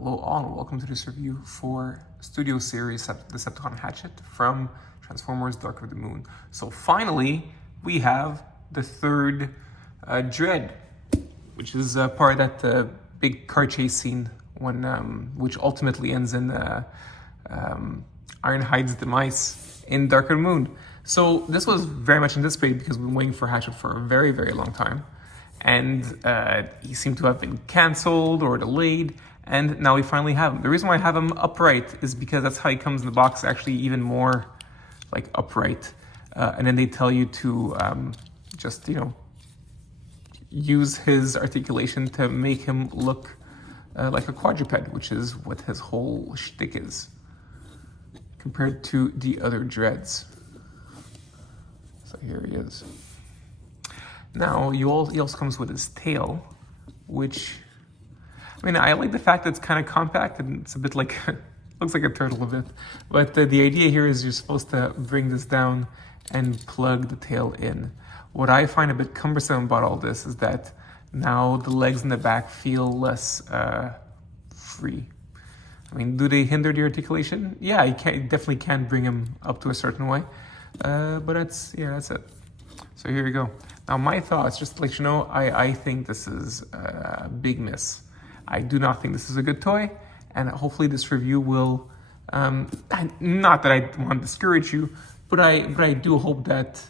Hello all, and welcome to this review for Studio Series Decepticon Hatchet from Transformers Dark of the Moon. So finally, we have the third Dread, which is part of that big car chase scene when, which ultimately ends in Ironhide's demise in Dark of the Moon. So this was very much anticipated because we've been waiting for Hatchet for a very, very long time. And he seemed to have been cancelled or delayed, and now we finally have him. The reason why I have him upright is because that's how he comes in the box, actually even more like upright. And then they tell you to just, use his articulation to make him look like a quadruped, which is what his whole shtick is, compared to the other Dreads. So here he is. Now, he also comes with his tail, which, I like the fact that it's kind of compact and it's a bit like, looks like a turtle a bit. But the idea here is you're supposed to bring this down and plug the tail in. What I find a bit cumbersome about all this is that now the legs in the back feel less free. Do they hinder the articulation? Yeah, you definitely can bring him up to a certain way. But that's it. So here you go. Now my thoughts, just to let you know, I think this is a big miss. I do not think this is a good toy, and hopefully this review will, not that I want to discourage you, but I do hope that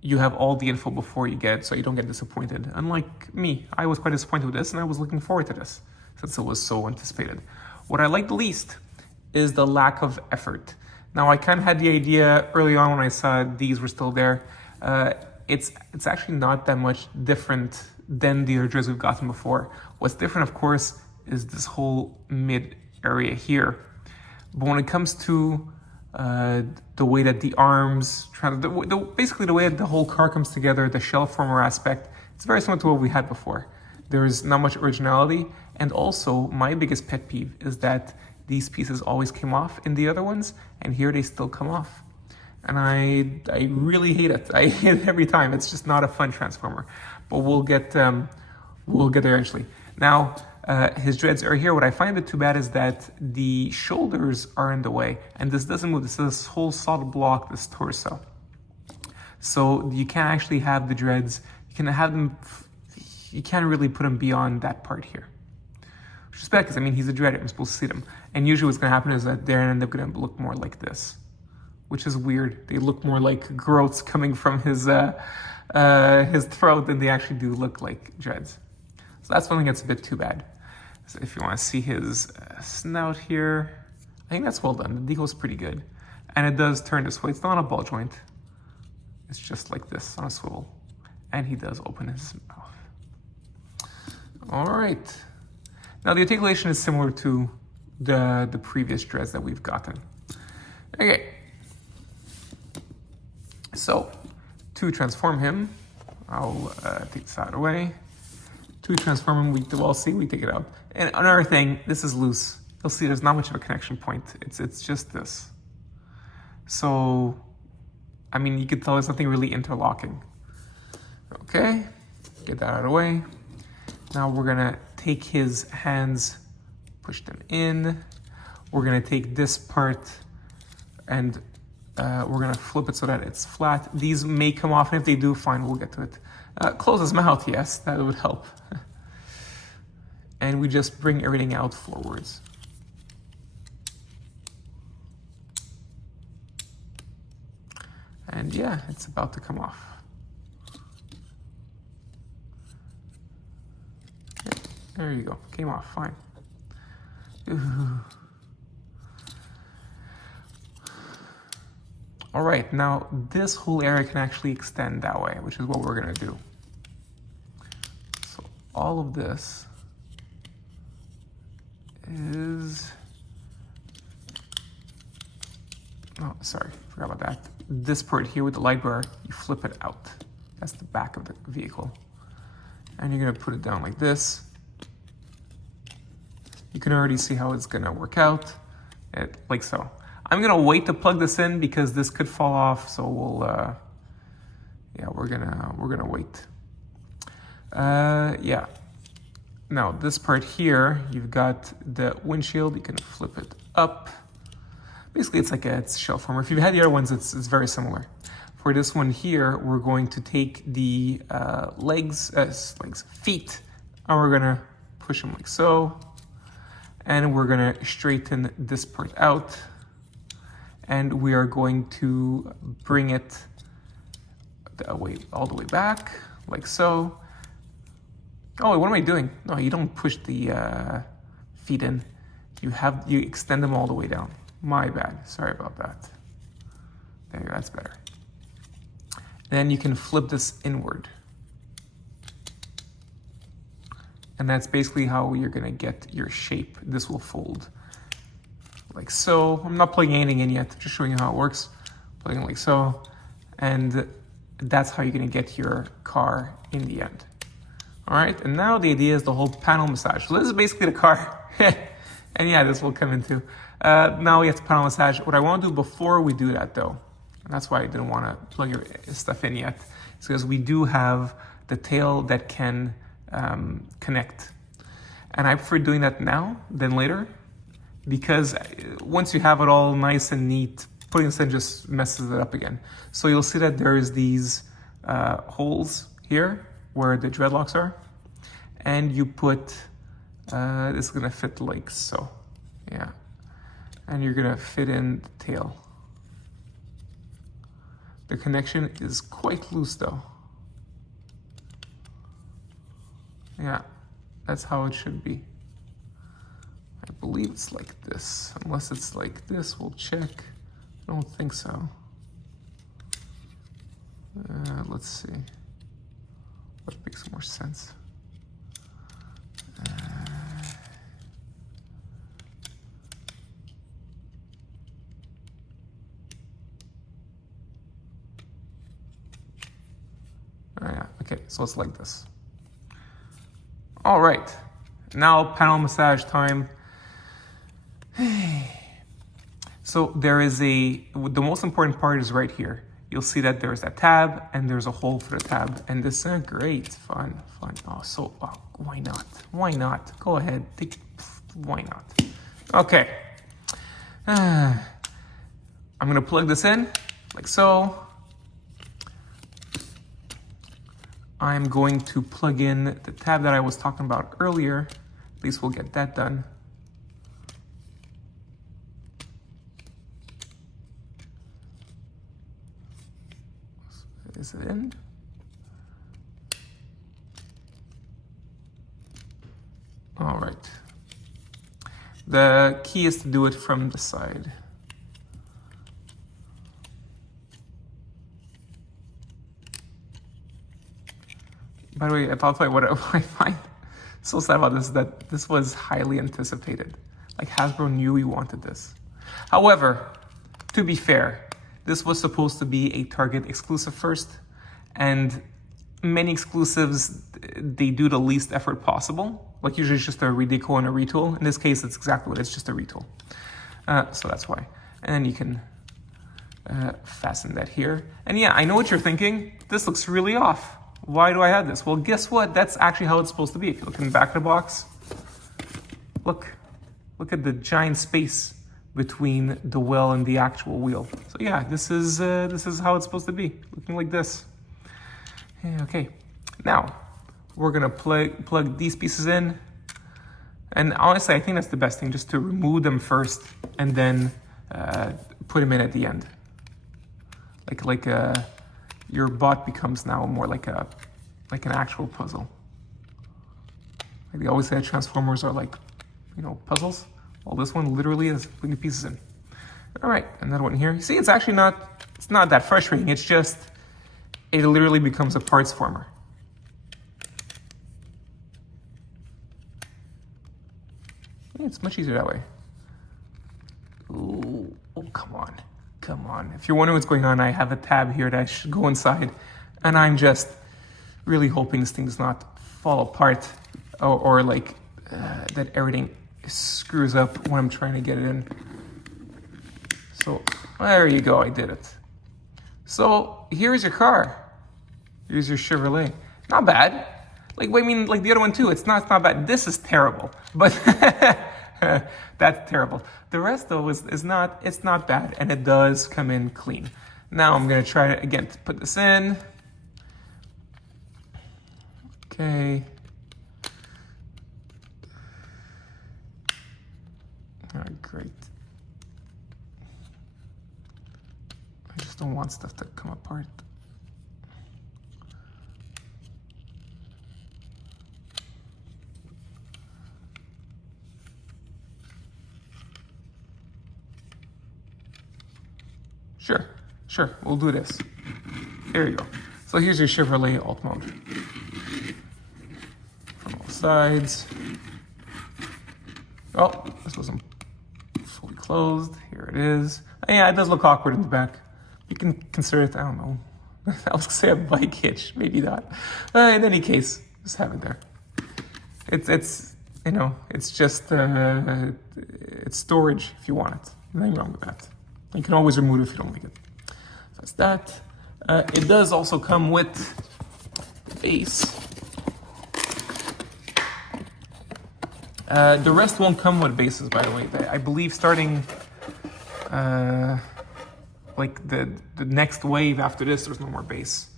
you have all the info before you get it so you don't get disappointed. Unlike me, I was quite disappointed with this and I was looking forward to this since it was so anticipated. What I like the least is the lack of effort. Now I kind of had the idea early on when I saw these were still there. It's actually not that much different than the other Dreads we've gotten before. What's different, of course, is this whole mid area here. But when it comes to the way that the arms, basically the way that the whole car comes together, the shell former aspect, it's very similar to what we had before. There's not much originality, and also my biggest pet peeve is that these pieces always came off in the other ones, and here they still come off. And I really hate it. I hate it every time. It's just not a fun Transformer. But we'll get there eventually. Now, his Dreads are here. What I find a bit too bad is that the shoulders are in the way. And this doesn't move. This is this whole solid block, this torso. So you can't actually have the Dreads. You can have them, you can't really put them beyond that part here. Which is bad because, he's a Dread. I'm supposed to see them. And usually what's going to happen is that they're end up going to look more like this, which is weird. They look more like growths coming from his throat than they actually do look like Dreads. So that's one thing that's a bit too bad. So if you want to see his snout here, I think that's well done. The deco's pretty good. And it does turn this way. It's not a ball joint. It's just like this on a swivel. And he does open his mouth. All right. Now the articulation is similar to the previous Dreads that we've gotten. Okay. So, to transform him, I'll take this out of the way. To transform him, we take it out. And another thing, this is loose. You'll see there's not much of a connection point. It's just this. So, you can tell there's nothing really interlocking. Okay, get that out of the way. Now we're gonna take his hands, push them in. We're gonna take this part and we're gonna flip it so that it's flat. These may come off, and if they do, fine, we'll get to it. Close his mouth, yes, that would help. And we just bring everything out forwards. And yeah, it's about to come off. Okay, there you go, came off, fine. Ooh. All right, now this whole area can actually extend that way, which is what we're gonna do. So all of this is, oh, sorry, forgot about that. This part here with the light bar, you flip it out. That's the back of the vehicle. And you're gonna put it down like this. You can already see how it's gonna work out, like so. I'm gonna wait to plug this in because this could fall off, so we'll, yeah, we're gonna wait. Yeah. Now this part here, you've got the windshield, you can flip it up. Basically it's like it's a shell former. If you've had the other ones, it's very similar. For this one here, we're going to take the feet, and we're gonna push them like so. And we're gonna straighten this part out. And we are going to bring it all the way back, like so. Oh, wait, what am I doing? No, you don't push the feet in. You extend them all the way down. My bad, sorry about that. There you go, that's better. Then you can flip this inward. And that's basically how you're gonna get your shape. This will fold like so. I'm not plugging anything in yet, just showing you how it works. Plugging like so. And that's how you're gonna get your car in the end. All right, and now the idea is the whole panel massage. So this is basically the car. And yeah, this will come into. Now we have to panel massage. What I wanna do before we do that though, and that's why I didn't wanna plug your stuff in yet, is because we do have the tail that can connect. And I prefer doing that now than later, because once you have it all nice and neat, putting this in just messes it up again. So you'll see that there's these holes here where the dreadlocks are, and you put, this is gonna fit like so, yeah. And you're gonna fit in the tail. The connection is quite loose though. Yeah, that's how it should be. I believe it's like this. Unless it's like this, we'll check. I don't think so. Let's see. What makes more sense? Oh yeah, okay, so it's like this. All right, now panel massage time. So there is the most important part is right here. You'll see that there's that tab and there's a hole for the tab. And this is great, fun. Oh, why not? Why not? Go ahead, why not? Okay. I'm gonna plug this in like so. I'm going to plug in the tab that I was talking about earlier. At least we'll get that done. Is it in? All right. The key is to do it from the side. By the way, I'll tell you what I find so sad about this, is that this was highly anticipated. Like Hasbro knew we wanted this. However, to be fair, this was supposed to be a Target exclusive first, and many exclusives, they do the least effort possible. Like usually it's just a redeco and a retool. In this case, it's exactly what it is, just a retool. So that's why. And then you can fasten that here. And yeah, I know what you're thinking. This looks really off. Why do I have this? Well, guess what? That's actually how it's supposed to be. If you look in the back of the box, look at the giant space between the well and the actual wheel. So yeah, this is how it's supposed to be, looking like this. Yeah, okay, now we're gonna plug these pieces in, and honestly, I think that's the best thing, just to remove them first and then put them in at the end. Like your bot becomes now more like an actual puzzle. Like they always say Transformers are like, puzzles. Well, this one literally is putting the pieces in. All right, another one here. You see, it's actually it's not that frustrating. It's just, it literally becomes a parts former. Yeah, it's much easier that way. Ooh, oh, come on. If you're wondering what's going on, I have a tab here that I should go inside, and I'm just really hoping this thing does not fall apart or like that everything screws up when I'm trying to get it in. So there you go, I did it. So here's your car. Here's your Chevrolet. Not bad. Like, I mean, like the other one too. It's not bad. This is terrible, but that's terrible. The rest though is not. It's not bad, and it does come in clean. Now I'm gonna try again to put this in. Okay. All right, great. I just don't want stuff to come apart. Sure, we'll do this. There you go. So here's your Chevrolet alt mode. From all sides. Oh, this wasn't fully closed. Here it is. Yeah, it does look awkward in the back. You can consider it, I don't know. I was gonna say a bike hitch, maybe not. In any case, just have it there. It's you know, it's just it's storage if you want it. Nothing wrong with that. You can always remove it if you don't like it. So that's that. It does also come with the base. The rest won't come with bases, by the way. I believe starting like the next wave after this, there's no more base.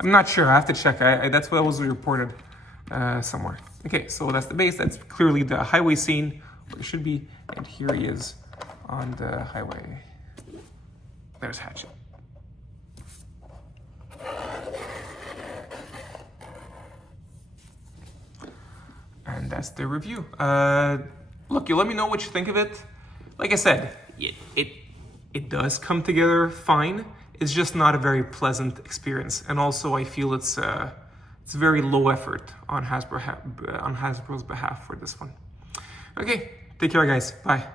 I'm not sure. I have to check. That's what was reported somewhere. Okay, so that's the base. That's clearly the highway scene where it should be. And here he is on the highway. There's Hatchet. And that's the review. Look, you let me know what you think of it. Like I said, it does come together fine. It's just not a very pleasant experience. And also I feel it's very low effort on Hasbro's behalf for this one. Okay, take care guys, bye.